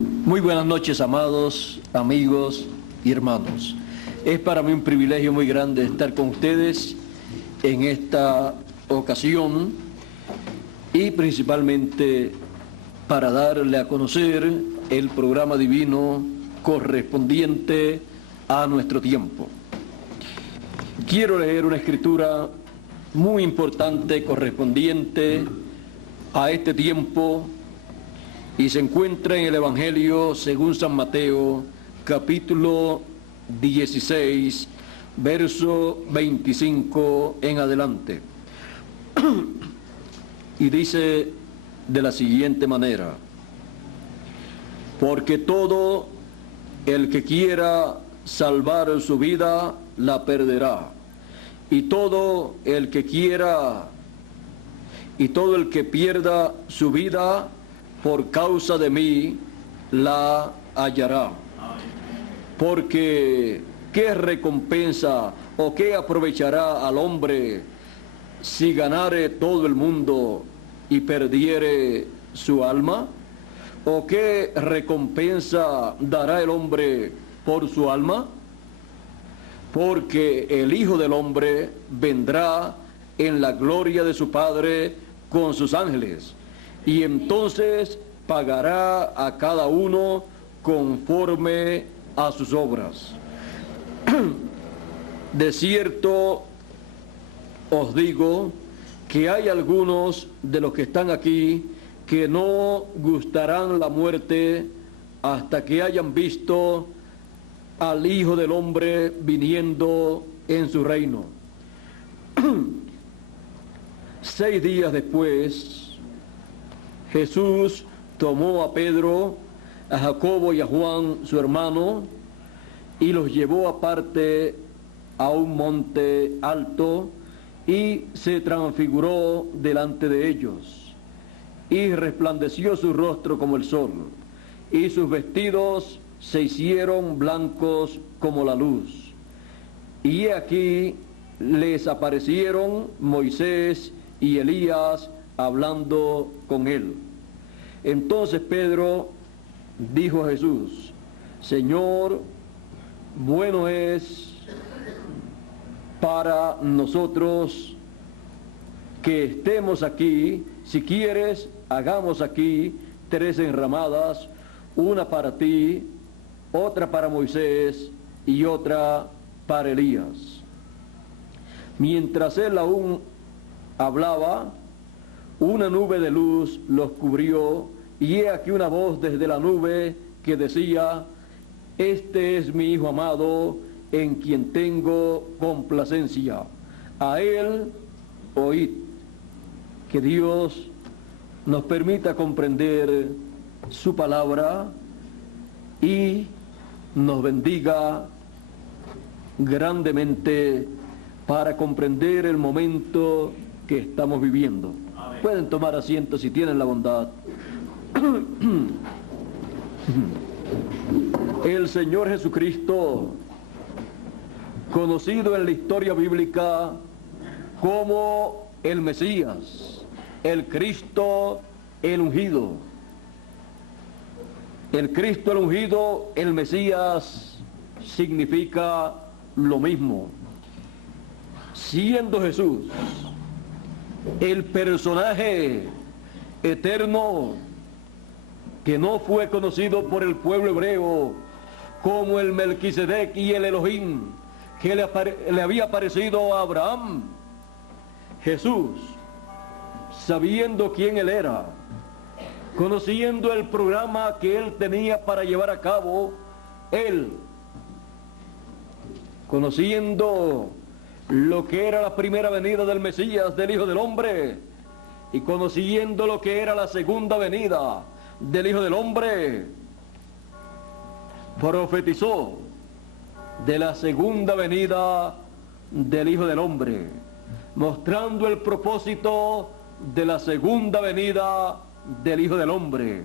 Muy buenas noches, amados amigos y hermanos. Es para mí un privilegio muy grande estar con ustedes en esta ocasión y principalmente para darle a conocer el programa divino correspondiente a nuestro tiempo. Quiero leer una escritura muy importante correspondiente a este tiempo y se encuentra en el Evangelio según San Mateo, capítulo 16, verso 25 en adelante. Y dice de la siguiente manera: porque todo el que quiera salvar su vida la perderá, y todo el que pierda su vida por causa de mí la hallará. Porque ¿qué recompensa o qué aprovechará al hombre si ganare todo el mundo y perdiere su alma? ¿O qué recompensa dará el hombre por su alma? Porque el Hijo del Hombre vendrá en la gloria de su Padre con sus ángeles, y entonces pagará a cada uno conforme a sus obras. De cierto os digo que hay algunos de los que están aquí que no gustarán la muerte hasta que hayan visto al Hijo del Hombre viniendo en su reino. 6 días después, Jesús tomó a Pedro, a Jacobo y a Juan, su hermano, y los llevó aparte a un monte alto y se transfiguró delante de ellos. Y resplandeció su rostro como el sol, y sus vestidos se hicieron blancos como la luz. Y he aquí les aparecieron Moisés y Elías hablando con él. Entonces Pedro dijo a Jesús: Señor, bueno es para nosotros que estemos aquí. Si quieres, hagamos aquí 3 enramadas, una para ti, otra para Moisés y otra para Elías. Mientras él aún hablaba, una nube de luz los cubrió, y he aquí una voz desde la nube que decía: Este es mi Hijo amado, en quien tengo complacencia. A él oíd. Que Dios nos permita comprender su palabra y nos bendiga grandemente para comprender el momento que estamos viviendo. Amén. Pueden tomar asiento si tienen la bondad. El Señor Jesucristo, conocido en la historia bíblica como el Mesías, el Cristo, el ungido. El Cristo, el ungido, el Mesías, significa lo mismo. Siendo Jesús el personaje eterno que no fue conocido por el pueblo hebreo como el Melquisedec y el Elohim que le había aparecido a Abraham, Jesús, sabiendo quién él era, conociendo el programa que él tenía para llevar a cabo, él, conociendo lo que era la primera venida del Mesías, del Hijo del Hombre, y conociendo lo que era la segunda venida del Hijo del Hombre, profetizó de la segunda venida del Hijo del Hombre, mostrando el propósito de la segunda venida del Hijo del Hombre,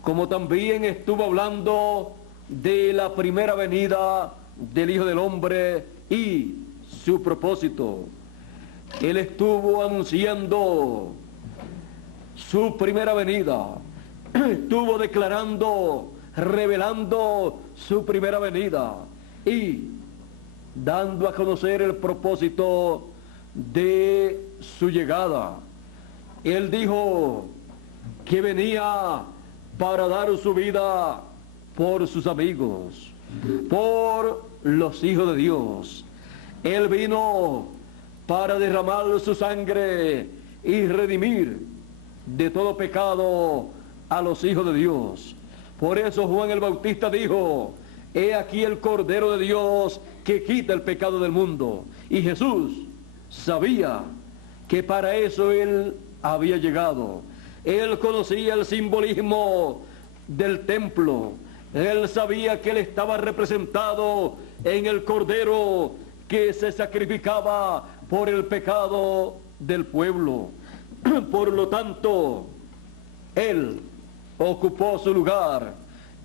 como también estuvo hablando de la primera venida del Hijo del Hombre y su propósito. Él estuvo anunciando su primera venida, estuvo declarando revelando su primera venida y dando a conocer el propósito de su llegada. Él dijo que venía para dar su vida por sus amigos, por los hijos de Dios. Él vino para derramar su sangre y redimir de todo pecado a los hijos de Dios. Por eso Juan el Bautista dijo: he aquí el Cordero de Dios que quita el pecado del mundo. Y Jesús sabía que para eso Él había llegado. Él conocía el simbolismo del templo. Él sabía que Él estaba representado en el Cordero que se sacrificaba por el pecado del pueblo. Por lo tanto, Él ocupó su lugar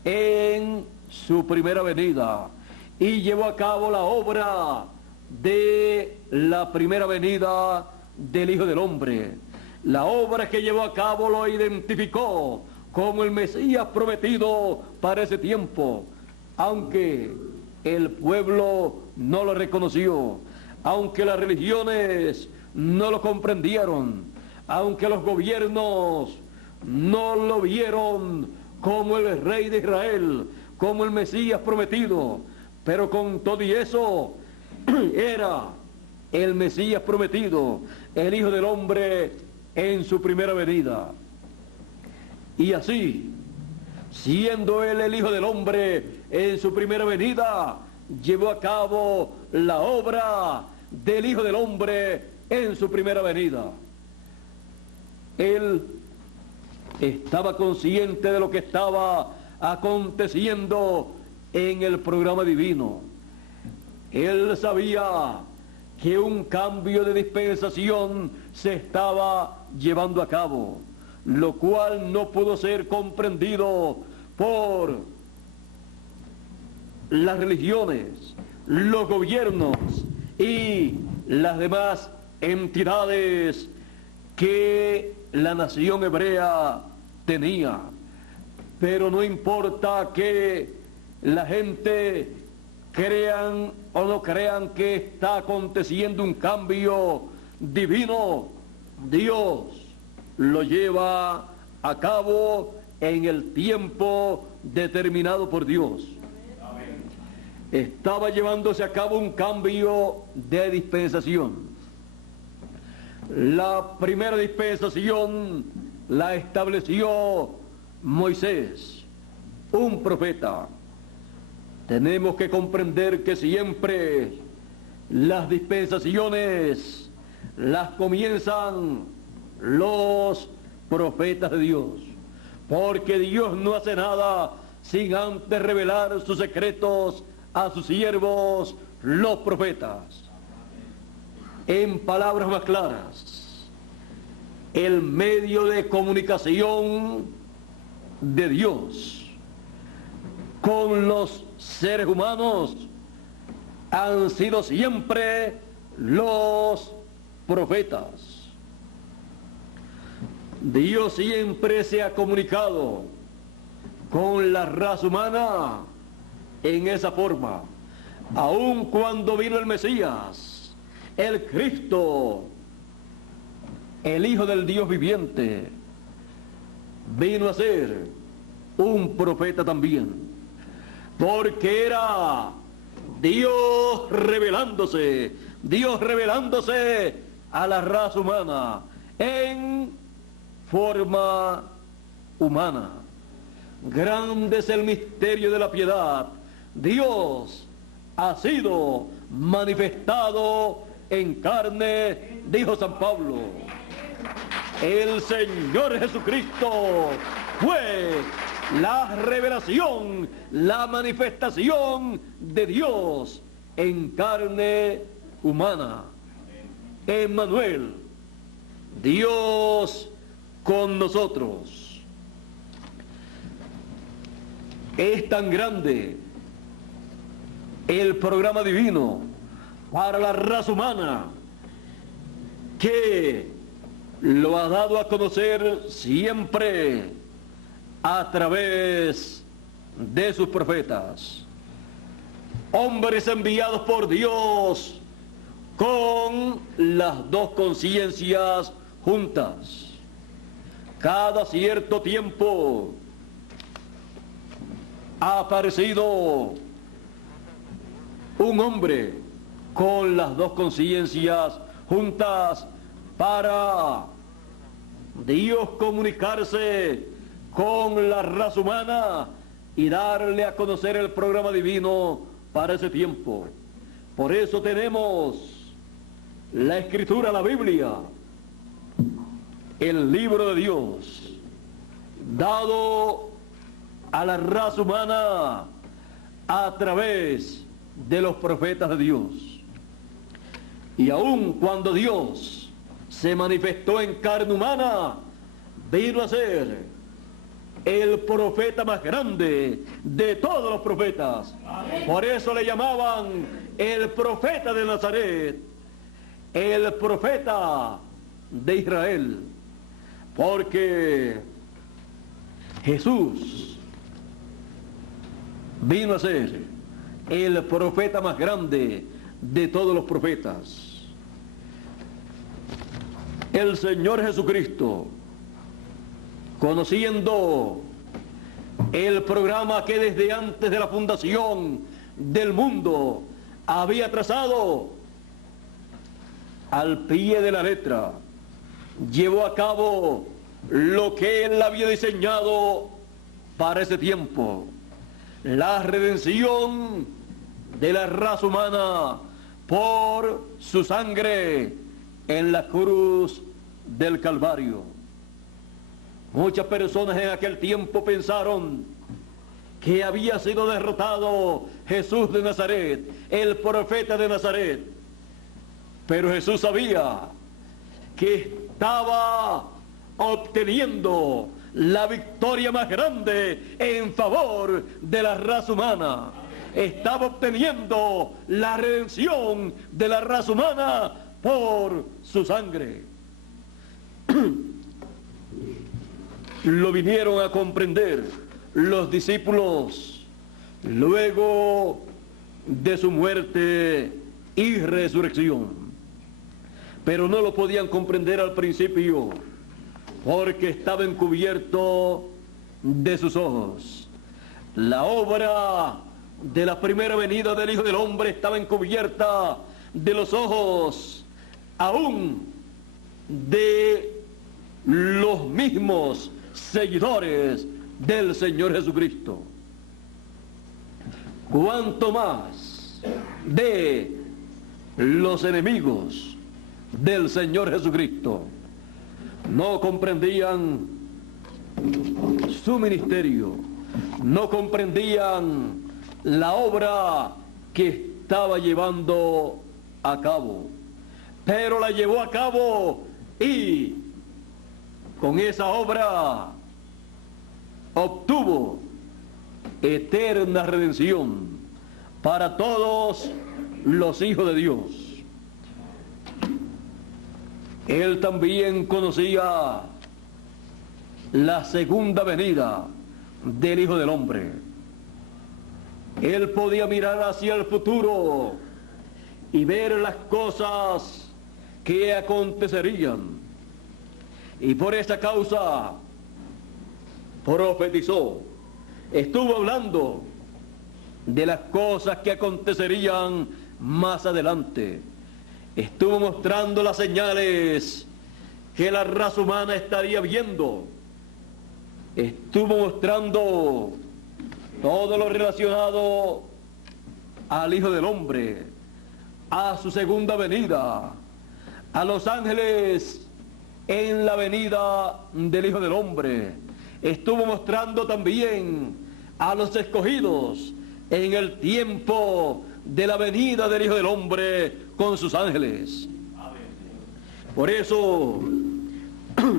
en su primera venida y llevó a cabo la obra de la primera venida del Hijo del Hombre. La obra que llevó a cabo lo identificó como el Mesías prometido para ese tiempo, aunque el pueblo no lo reconoció, aunque las religiones no lo comprendieron, aunque los gobiernos no lo vieron como el Rey de Israel, como el Mesías prometido, pero con todo y eso era el Mesías prometido, el Hijo del Hombre en su primera venida. Y así, siendo Él el Hijo del Hombre en su primera venida, llevó a cabo la obra del Hijo del Hombre en su primera venida. Él estaba consciente de lo que estaba aconteciendo en el programa divino. Él sabía que un cambio de dispensación se estaba llevando a cabo, lo cual no pudo ser comprendido por las religiones, los gobiernos y las demás entidades que la nación hebrea tenía. Pero no importa que la gente crean o no crean que está aconteciendo un cambio divino, Dios lo lleva a cabo en el tiempo determinado por Dios. Amén. Estaba llevándose a cabo un cambio de dispensación. La primera dispensación la estableció Moisés, un profeta. Tenemos que comprender que siempre las dispensaciones las comienzan los profetas de Dios, porque Dios no hace nada sin antes revelar sus secretos a sus siervos, los profetas. En palabras más claras, el medio de comunicación de Dios con los seres humanos han sido siempre los profetas. Dios siempre se ha comunicado con la raza humana en esa forma, aun cuando vino el Mesías, el Cristo, el Hijo del Dios viviente, vino a ser un profeta también, porque era Dios revelándose a la raza humana en forma humana. Grande es el misterio de la piedad. Dios ha sido manifestado en carne, dijo San Pablo. El Señor Jesucristo fue la revelación, la manifestación de Dios en carne humana. Emmanuel, Dios con nosotros. Es tan grande el programa divino para la raza humana que lo ha dado a conocer siempre a través de sus profetas, hombres enviados por Dios con las dos conciencias juntas. Cada cierto tiempo ha aparecido un hombre con las dos conciencias juntas para Dios comunicarse con la raza humana y darle a conocer el programa divino para ese tiempo. Por eso tenemos la Escritura, la Biblia, el libro de Dios, dado a la raza humana a través de los profetas de Dios. Y aun cuando Dios se manifestó en carne humana, vino a ser el profeta más grande de todos los profetas. Por eso le llamaban el profeta de Nazaret, el profeta de Israel, porque Jesús vino a ser el profeta más grande de todos los profetas. El Señor Jesucristo, conociendo el programa que desde antes de la fundación del mundo había trazado al pie de la letra, llevó a cabo lo que Él había diseñado para ese tiempo: la redención de la raza humana por su sangre en la cruz del Calvario. Muchas personas en aquel tiempo pensaron que había sido derrotado Jesús de Nazaret, el profeta de Nazaret. Pero Jesús sabía que estaba obteniendo la victoria más grande en favor de la raza humana. Estaba obteniendo la redención de la raza humana por su sangre. Lo vinieron a comprender los discípulos luego de su muerte y resurrección, pero no lo podían comprender al principio porque estaba encubierto de sus ojos. La obra de la primera venida del Hijo del Hombre estaba encubierta de los ojos aún de los mismos seguidores del Señor Jesucristo. Cuanto más de los enemigos del Señor Jesucristo. No comprendían su ministerio, no comprendían la obra que estaba llevando a cabo, pero la llevó a cabo y con esa obra obtuvo eterna redención para todos los hijos de Dios. Él también conocía la segunda venida del Hijo del Hombre. Él podía mirar hacia el futuro y ver las cosas que acontecerían. Y por esa causa profetizó, estuvo hablando de las cosas que acontecerían más adelante. Estuvo mostrando las señales que la raza humana estaría viendo. Estuvo mostrando todo lo relacionado al Hijo del Hombre, a su segunda venida, a los ángeles en la venida del Hijo del Hombre. Estuvo mostrando también a los escogidos en el tiempo de la venida del Hijo del Hombre con sus ángeles. Por eso,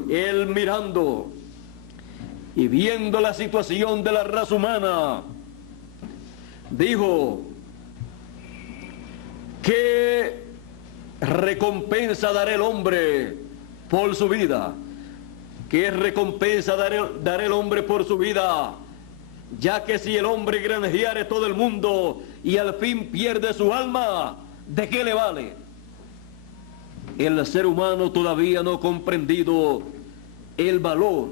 él mirando y viendo la situación de la raza humana, dijo: ¿qué recompensa dará el hombre por su vida? ¿Qué recompensa dará el hombre por su vida? Ya que si el hombre granjeare todo el mundo y al fin pierde su alma, ¿de qué le vale? El ser humano todavía no ha comprendido el valor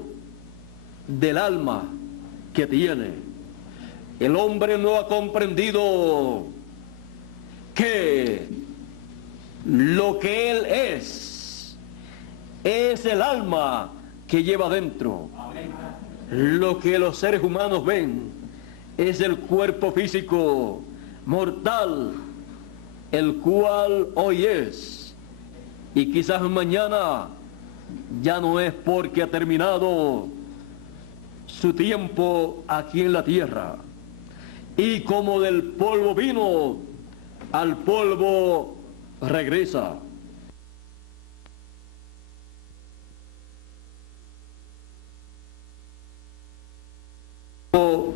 del alma que tiene. El hombre no ha comprendido que lo que él es el alma que lleva dentro. Lo que los seres humanos ven es el cuerpo físico mortal, el cual hoy es, y quizás mañana ya no es, porque ha terminado su tiempo aquí en la tierra. Y como del polvo vino, al polvo regresa.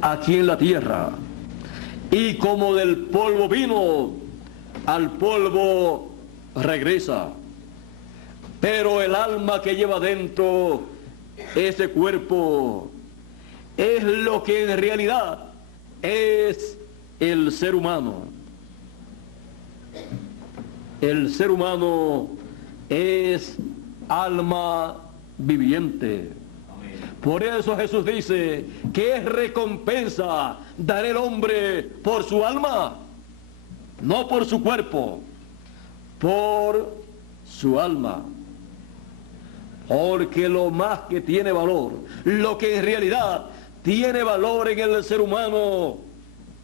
Aquí en la tierra, y como del polvo vino, al polvo regresa. Pero el alma que lleva dentro ese cuerpo es lo que en realidad es el ser humano. El ser humano es alma viviente. Por eso Jesús dice: ¿qué recompensa dará el hombre por su alma? No por su cuerpo, por su alma. Porque lo más que tiene valor, lo que en realidad tiene valor en el ser humano,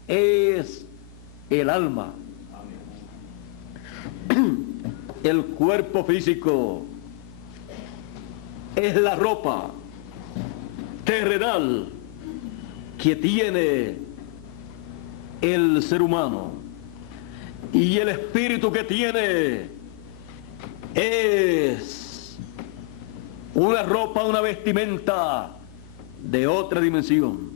es el alma. El cuerpo físico es la ropa terrenal que tiene el ser humano, y el espíritu que tiene es una ropa, una vestimenta de otra dimensión.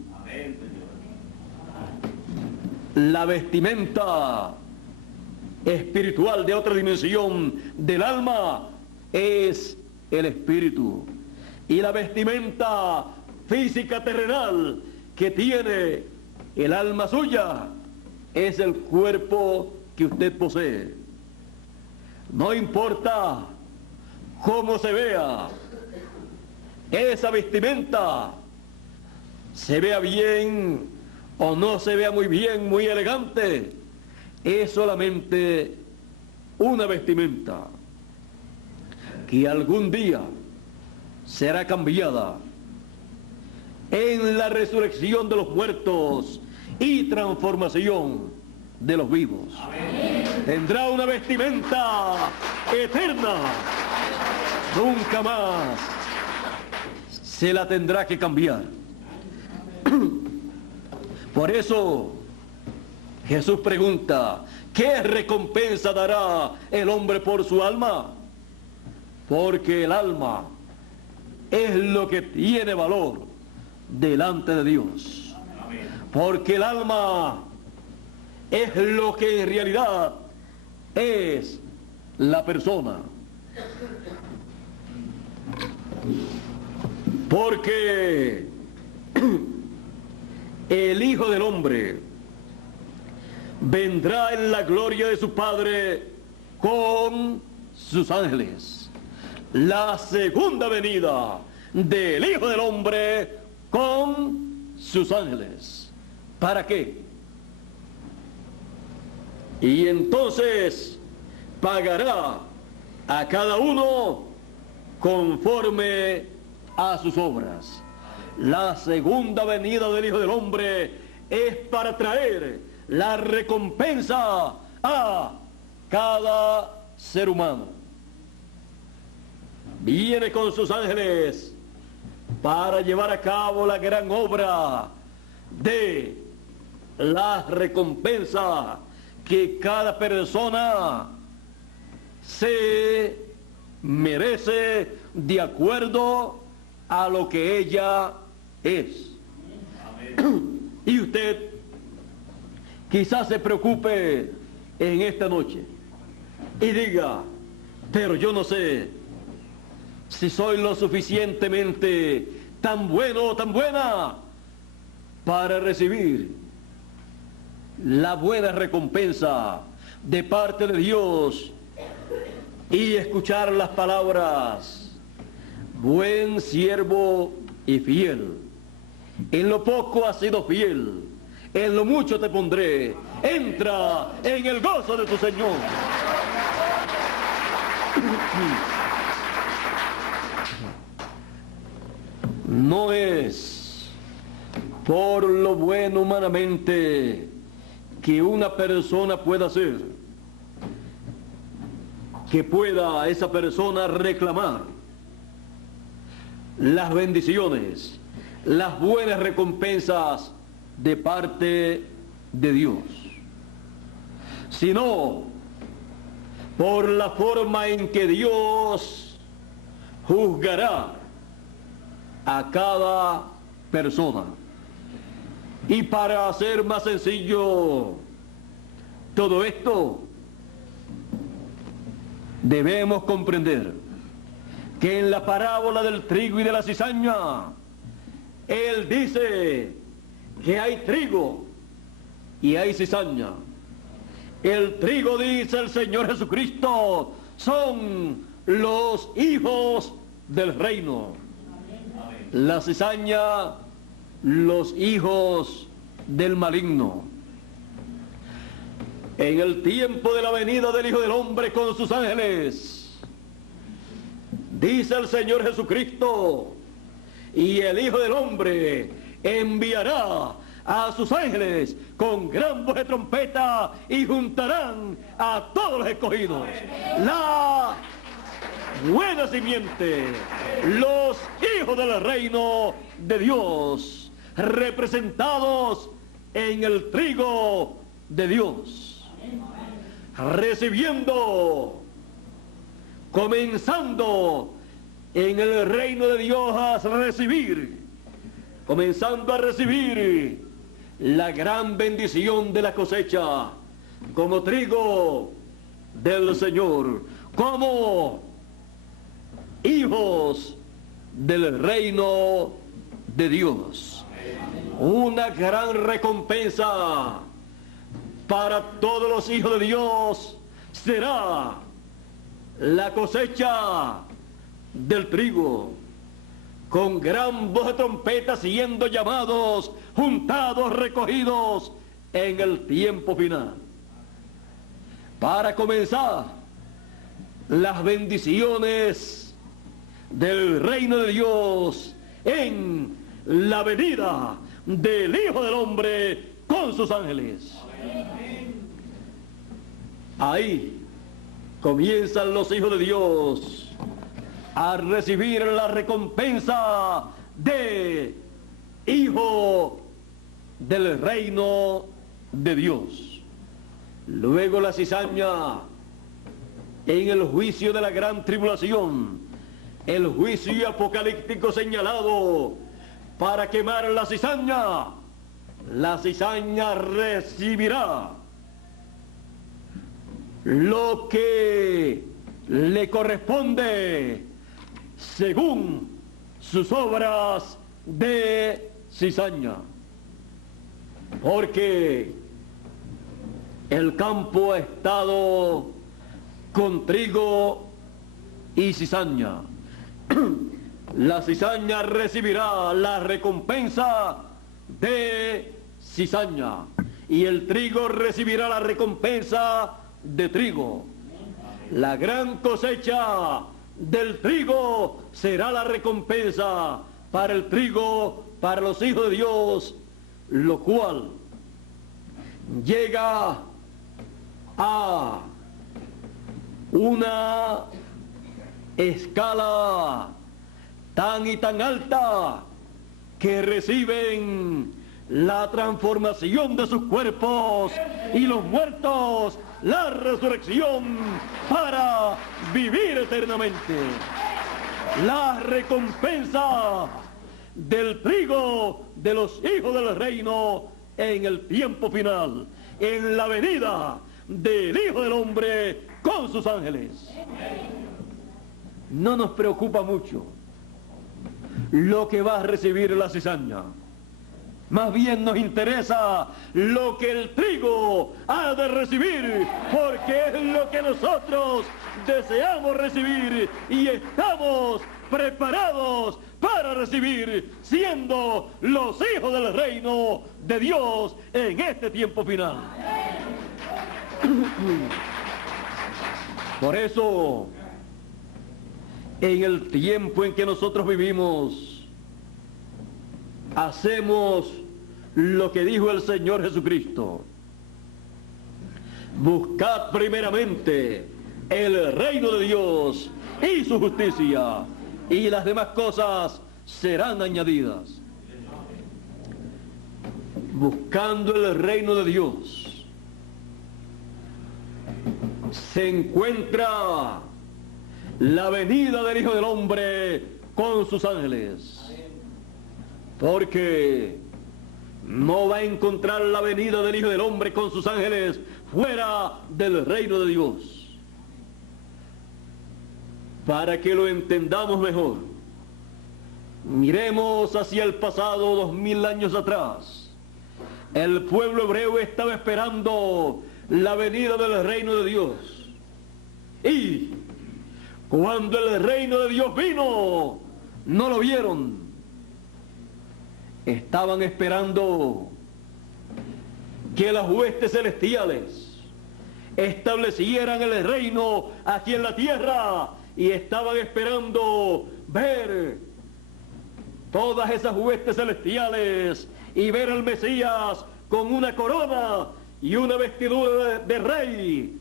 La vestimenta espiritual de otra dimensión del alma es el espíritu, y la vestimenta física terrenal que tiene el alma suya es el cuerpo que usted posee. No importa cómo se vea esa vestimenta, se vea bien o no se vea muy bien, muy elegante, es solamente una vestimenta que algún día será cambiada en la resurrección de los muertos y transformación de los vivos. Amén. Tendrá una vestimenta eterna, nunca más se la tendrá que cambiar. Por eso Jesús pregunta: ¿qué recompensa dará el hombre por su alma? Porque el alma es lo que tiene valor delante de Dios. Porque el alma es lo que en realidad es la persona. Porque el Hijo del Hombre vendrá en la gloria de su Padre con sus ángeles. La segunda venida del Hijo del Hombre con sus ángeles. ¿Para qué? Y entonces pagará a cada uno conforme a sus obras. La segunda venida del Hijo del Hombre es para traer la recompensa a cada ser humano. Viene con sus ángeles para llevar a cabo la gran obra de la recompensa que cada persona se merece de acuerdo a lo que ella es. Amén. Y usted quizás se preocupe en esta noche y diga: pero yo no sé si soy lo suficientemente tan bueno o tan buena para recibir la buena recompensa de parte de Dios y escuchar las palabras: buen siervo y fiel, en lo poco has sido fiel, en lo mucho te pondré, entra en el gozo de tu Señor. No es por lo bueno humanamente que una persona pueda hacer que pueda esa persona reclamar las bendiciones, las buenas recompensas de parte de Dios, sino por la forma en que Dios juzgará a cada persona. Y para hacer más sencillo todo esto, debemos comprender que en la parábola del trigo y de la cizaña, Él dice que hay trigo y hay cizaña. El trigo, dice el Señor Jesucristo, son los hijos del reino. La cizaña, los hijos del maligno. En el tiempo de la venida del Hijo del Hombre con sus ángeles, dice el Señor Jesucristo, y el Hijo del Hombre enviará a sus ángeles con gran voz de trompeta y juntarán a todos los escogidos. La buena simiente, los hijos del reino de Dios, representados en el trigo de Dios, recibiendo, comenzando en el reino de Dios a recibir, comenzando a recibir la gran bendición de la cosecha, como trigo del Señor, como hijos del reino de Dios. Una gran recompensa para todos los hijos de Dios será la cosecha del trigo, con gran voz de trompeta siendo llamados, juntados, recogidos en el tiempo final, para comenzar las bendiciones del reino de Dios en la venida del Hijo del Hombre con sus ángeles. Ahí comienzan los hijos de Dios a recibir la recompensa de hijo del reino de Dios. Luego la cizaña en el juicio de la gran tribulación, el juicio apocalíptico señalado para quemar la cizaña recibirá lo que le corresponde según sus obras de cizaña, porque el campo ha estado con trigo y cizaña. La cizaña recibirá la recompensa de cizaña y el trigo recibirá la recompensa de trigo. La gran cosecha del trigo será la recompensa para el trigo, para los hijos de Dios, lo cual llega a una escala tan y tan alta que reciben la transformación de sus cuerpos y los muertos la resurrección para vivir eternamente. La recompensa del trigo de los hijos del reino en el tiempo final, en la venida del Hijo del Hombre con sus ángeles. No nos preocupa mucho lo que va a recibir la cizaña. Más bien nos interesa lo que el trigo ha de recibir, porque es lo que nosotros deseamos recibir y estamos preparados para recibir, siendo los hijos del reino de Dios en este tiempo final. Por eso, en el tiempo en que nosotros vivimos, hacemos lo que dijo el Señor Jesucristo: buscad primeramente el reino de Dios y su justicia, y las demás cosas serán añadidas. Buscando el reino de Dios se encuentra la venida del Hijo del Hombre con sus ángeles, porque no va a encontrar la venida del Hijo del Hombre con sus ángeles fuera del reino de Dios. Para que lo entendamos mejor, miremos hacia el pasado 2000 años atrás. El pueblo hebreo estaba esperando la venida del reino de Dios. Y cuando el reino de Dios vino, no lo vieron. Estaban esperando que las huestes celestiales establecieran el reino aquí en la tierra, y estaban esperando ver todas esas huestes celestiales y ver al Mesías con una corona y una vestidura de rey,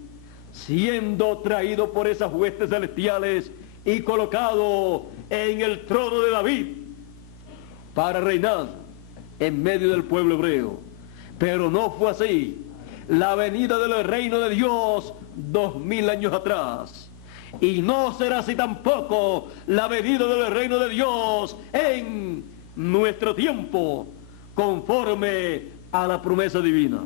siendo traído por esas huestes celestiales y colocado en el trono de David para reinar en medio del pueblo hebreo. Pero no fue así. La venida del reino de Dios 2000 años atrás, y no será así tampoco la venida del reino de Dios en nuestro tiempo, conforme a la promesa divina.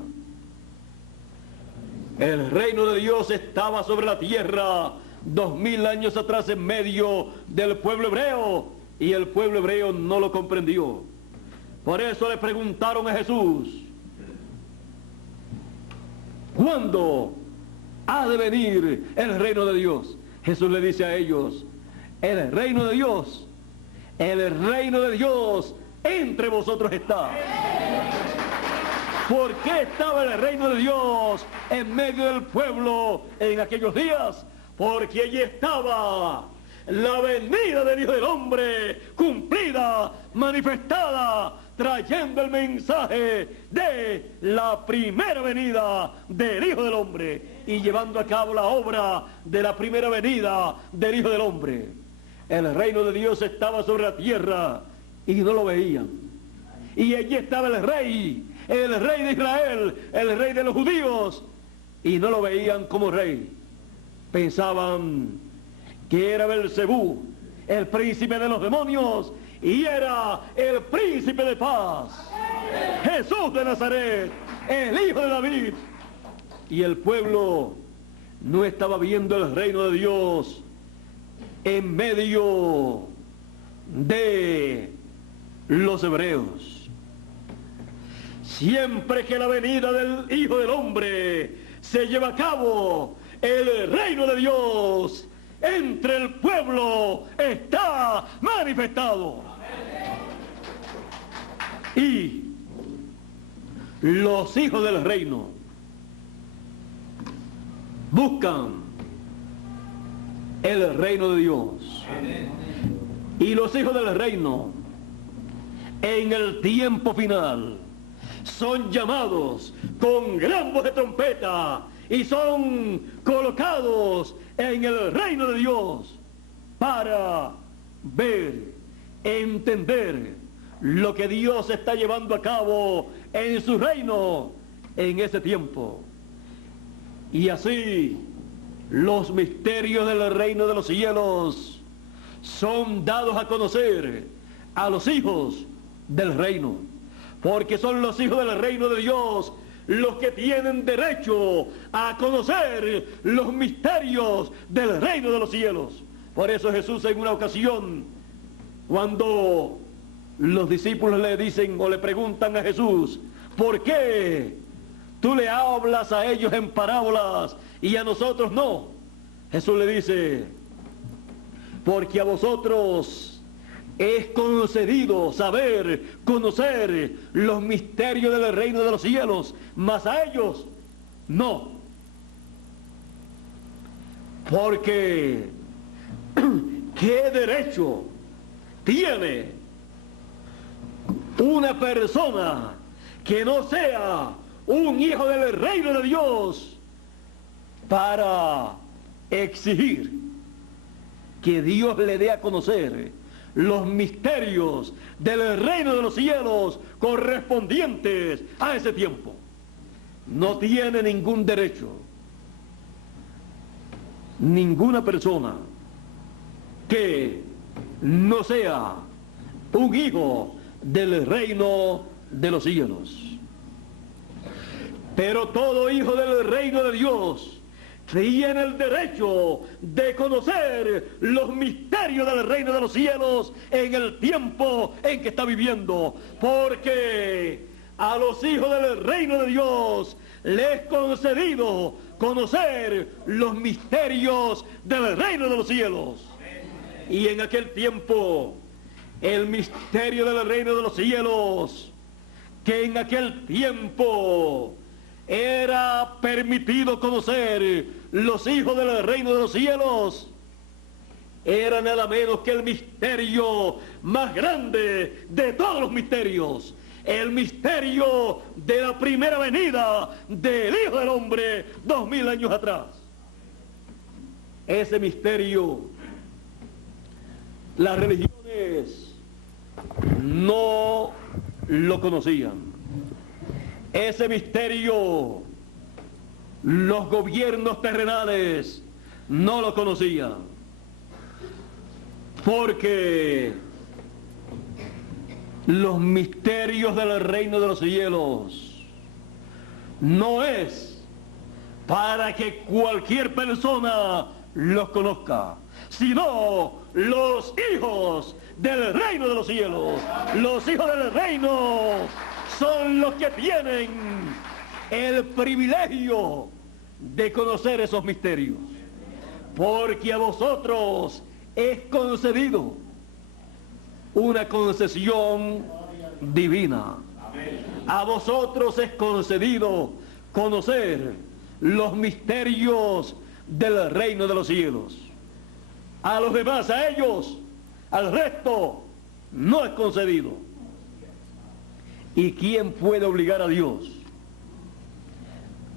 El reino de Dios estaba sobre la tierra 2000 años atrás en medio del pueblo hebreo, y el pueblo hebreo no lo comprendió. Por eso le preguntaron a Jesús: ¿cuándo ha de venir el reino de Dios? Jesús le dice a ellos: el reino de Dios entre vosotros está. ¿Por qué estaba el reino de Dios en medio del pueblo en aquellos días? Porque allí estaba la venida del Hijo del Hombre cumplida, manifestada, trayendo el mensaje de la primera venida del Hijo del Hombre y llevando a cabo la obra de la primera venida del Hijo del Hombre. El reino de Dios estaba sobre la tierra y no lo veían. Y allí estaba el rey de Israel, el rey de los judíos, y no lo veían como rey. Pensaban que era Belcebú, el príncipe de los demonios, y era el príncipe de paz, Jesús de Nazaret, el hijo de David. Y el pueblo no estaba viendo el reino de Dios en medio de los hebreos. Siempre que la venida del Hijo del Hombre se lleva a cabo, el reino de Dios entre el pueblo está manifestado. Y los hijos del reino buscan el reino de Dios. Y los hijos del reino en el tiempo final son llamados con gran voz de trompeta y son colocados en el reino de Dios para ver, entender lo que Dios está llevando a cabo en su reino en ese tiempo. Y así los misterios del reino de los cielos son dados a conocer a los hijos del reino, porque son los hijos del reino de Dios los que tienen derecho a conocer los misterios del reino de los cielos. Por eso Jesús en una ocasión, cuando los discípulos le dicen o le preguntan a Jesús, ¿por qué tú le hablas a ellos en parábolas y a nosotros no? Jesús le dice, porque a vosotros es concedido saber, conocer los misterios del reino de los cielos, mas a ellos no. Porque ¿qué derecho tiene una persona que no sea un hijo del reino de Dios para exigir que Dios le dé a conocer los misterios del reino de los cielos correspondientes a ese tiempo? No tiene ningún derecho ninguna persona que no sea un hijo del reino de los cielos. Pero todo hijo del reino de Dios tiene el derecho de conocer los misterios del reino de los cielos en el tiempo en que está viviendo, porque a los hijos del reino de Dios les es concedido conocer los misterios del reino de los cielos. Y en aquel tiempo, el misterio del reino de los cielos, que en aquel tiempo era permitido conocer los hijos del reino de los cielos, era nada menos que el misterio más grande de todos los misterios, el misterio de la primera venida del Hijo del Hombre 2000 años atrás. Ese misterio, las religiones no lo conocían. Ese misterio, los gobiernos terrenales no lo conocían, porque los misterios del reino de los cielos no es para que cualquier persona los conozca, sino los hijos del reino de los cielos. Los hijos del reino son los que tienen el privilegio de conocer esos misterios, porque a vosotros es concedido una concesión divina. A vosotros es concedido conocer los misterios del reino de los cielos. A los demás, a ellos, al resto, no es concedido. ¿Y quién puede obligar a Dios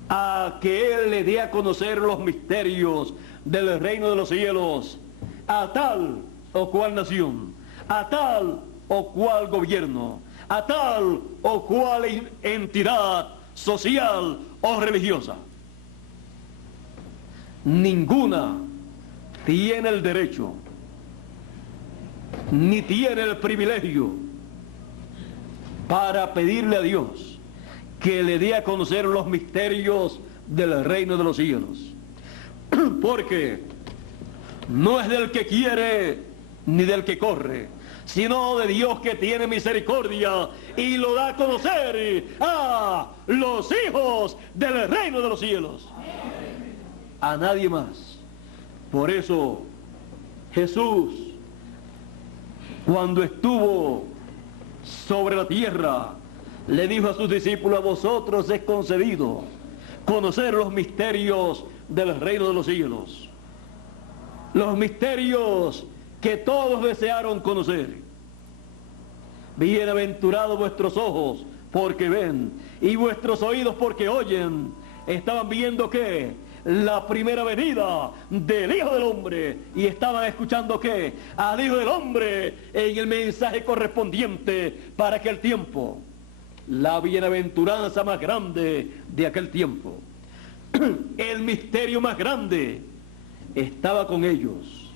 a que Él le dé a conocer los misterios del reino de los cielos a tal o cual nación, a tal o cual gobierno, a tal o cual entidad social o religiosa? Ninguna tiene el derecho, ni tiene el privilegio para pedirle a Dios que le dé a conocer los misterios del reino de los cielos. Porque no es del que quiere ni del que corre, sino de Dios que tiene misericordia y lo da a conocer a los hijos del reino de los cielos. A nadie más. Por eso Jesús, cuando estuvo sobre la tierra, le dijo a sus discípulos: a vosotros es concedido conocer los misterios del reino de los cielos, los misterios que todos desearon conocer. Bienaventurados vuestros ojos porque ven y vuestros oídos porque oyen. Estaban viendo que la primera venida del Hijo del Hombre, y estaban escuchando que al Hijo del Hombre en el mensaje correspondiente para aquel tiempo, la bienaventuranza más grande de aquel tiempo, el misterio más grande estaba con ellos,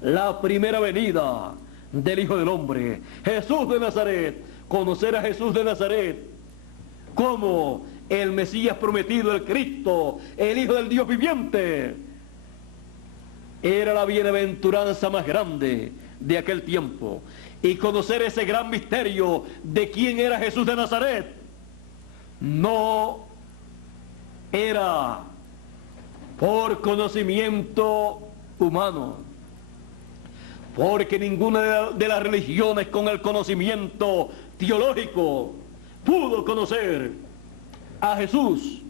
la primera venida del Hijo del Hombre, Jesús de Nazaret. Conocer a Jesús de Nazaret como el Mesías prometido, el Cristo, el Hijo del Dios viviente, era la bienaventuranza más grande de aquel tiempo. y conocer ese gran misterio de quién era Jesús de Nazaret, no era por conocimiento humano, porque ninguna de las religiones con el conocimiento teológico pudo conocer a Jesús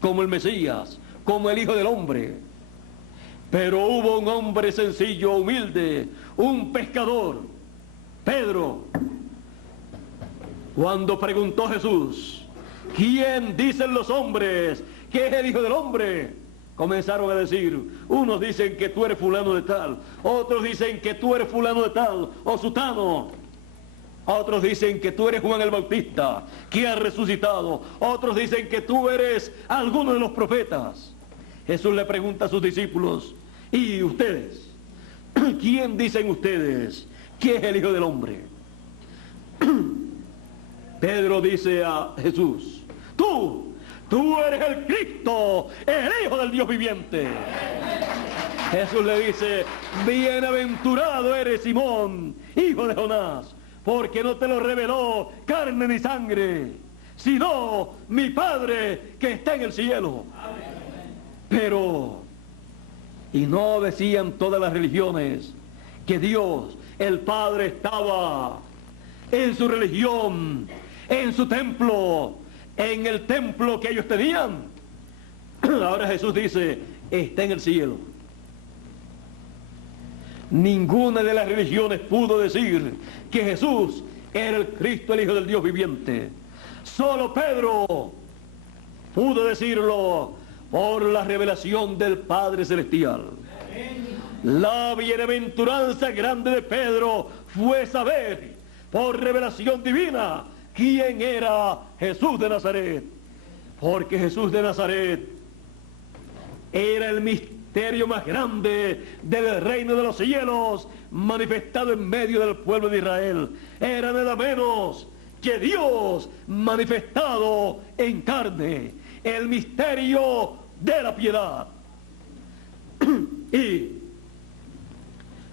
como el Mesías, como el Hijo del Hombre. Pero hubo un hombre sencillo, humilde, un pescador, Pedro, cuando preguntó Jesús: ¿quién dicen los hombres que es el Hijo del Hombre? Comenzaron a decir, unos dicen que tú eres fulano de tal, otros dicen que tú eres fulano de tal, o sutano. Otros dicen que tú eres Juan el Bautista, que ha resucitado. Otros dicen que tú eres alguno de los profetas. Jesús le pregunta a sus discípulos: ¿y ustedes? ¿Quién dicen ustedes que es el Hijo del Hombre? Pedro dice a Jesús: tú eres el Cristo, el Hijo del Dios viviente. Jesús le dice: bienaventurado eres, Simón, hijo de Jonás, porque no te lo reveló carne ni sangre, sino mi Padre que está en el cielo. Pero, y no decían todas las religiones que Dios, el Padre, estaba en su religión, en su templo, en el templo que ellos tenían. Ahora Jesús dice: está en el cielo. Ninguna de las religiones pudo decir que Jesús era el Cristo, el Hijo del Dios viviente. Solo Pedro pudo decirlo por la revelación del Padre Celestial. La bienaventuranza grande de Pedro fue saber, por revelación divina, quién era Jesús de Nazaret. Porque Jesús de Nazaret era el misterio más grande del reino de los cielos, manifestado en medio del pueblo de Israel. Era nada menos que Dios manifestado en carne, el misterio de la piedad. Y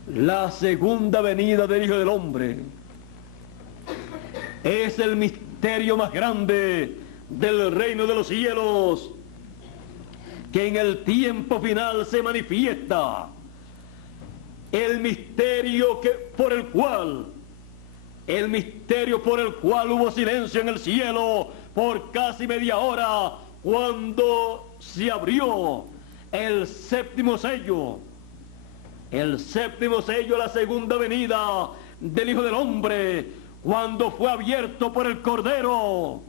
la segunda venida del Hijo del Hombre es el misterio más grande del reino de los cielos, que en el tiempo final se manifiesta. El misterio por el cual hubo silencio en el cielo por casi media hora, cuando se abrió el séptimo sello. El séptimo sello, la segunda venida del Hijo del Hombre, cuando fue abierto por el Cordero,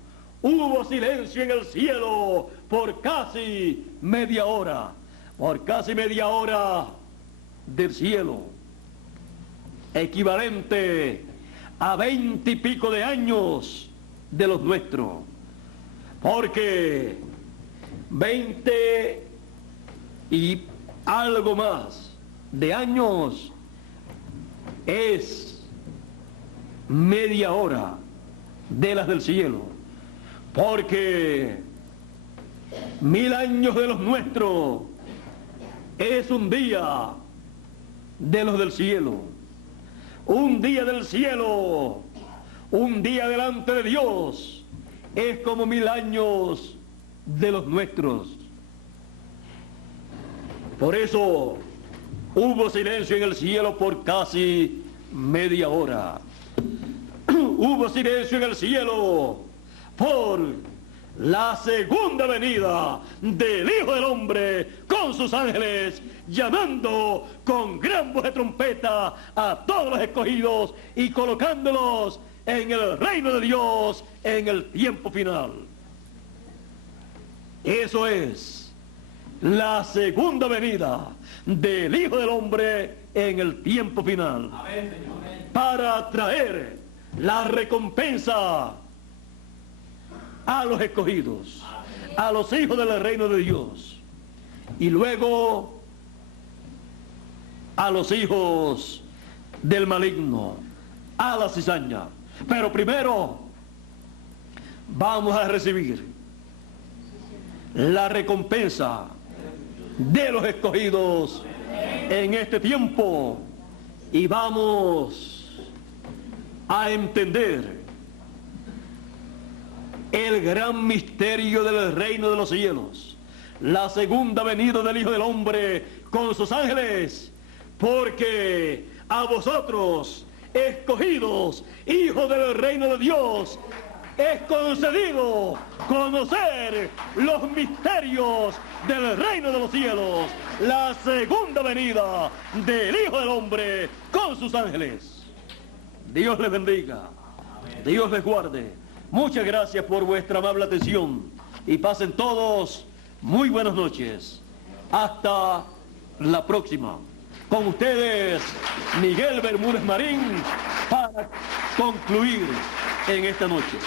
hubo silencio en el cielo por casi media hora. Por casi media hora del cielo, equivalente a 20 y pico de años de los nuestros. Porque 20 y algo más de años es media hora de las del cielo. Porque 1000 años de los nuestros es un día de los del cielo. Un día del cielo, un día delante de Dios, es como 1000 años de los nuestros. Por eso hubo silencio en el cielo por casi media hora. Hubo silencio en el cielo por la segunda venida del Hijo del Hombre con sus ángeles, llamando con gran voz de trompeta a todos los escogidos y colocándolos en el reino de Dios en el tiempo final. Eso es la segunda venida del Hijo del Hombre en el tiempo final. Amén, Señor. Para traer la recompensa a los escogidos, a los hijos del reino de Dios, y luego a los hijos del maligno, a la cizaña. Pero primero vamos a recibir la recompensa de los escogidos en este tiempo, y vamos a entender el gran misterio del reino de los cielos, la segunda venida del Hijo del Hombre con sus ángeles, porque a vosotros, escogidos, hijos del reino de Dios, es concedido conocer los misterios del reino de los cielos, la segunda venida del Hijo del Hombre con sus ángeles. Dios les bendiga, Dios les guarde. Muchas gracias por vuestra amable atención y pasen todos muy buenas noches. Hasta la próxima. Con ustedes, Miguel Bermúdez Marín, para concluir en esta noche.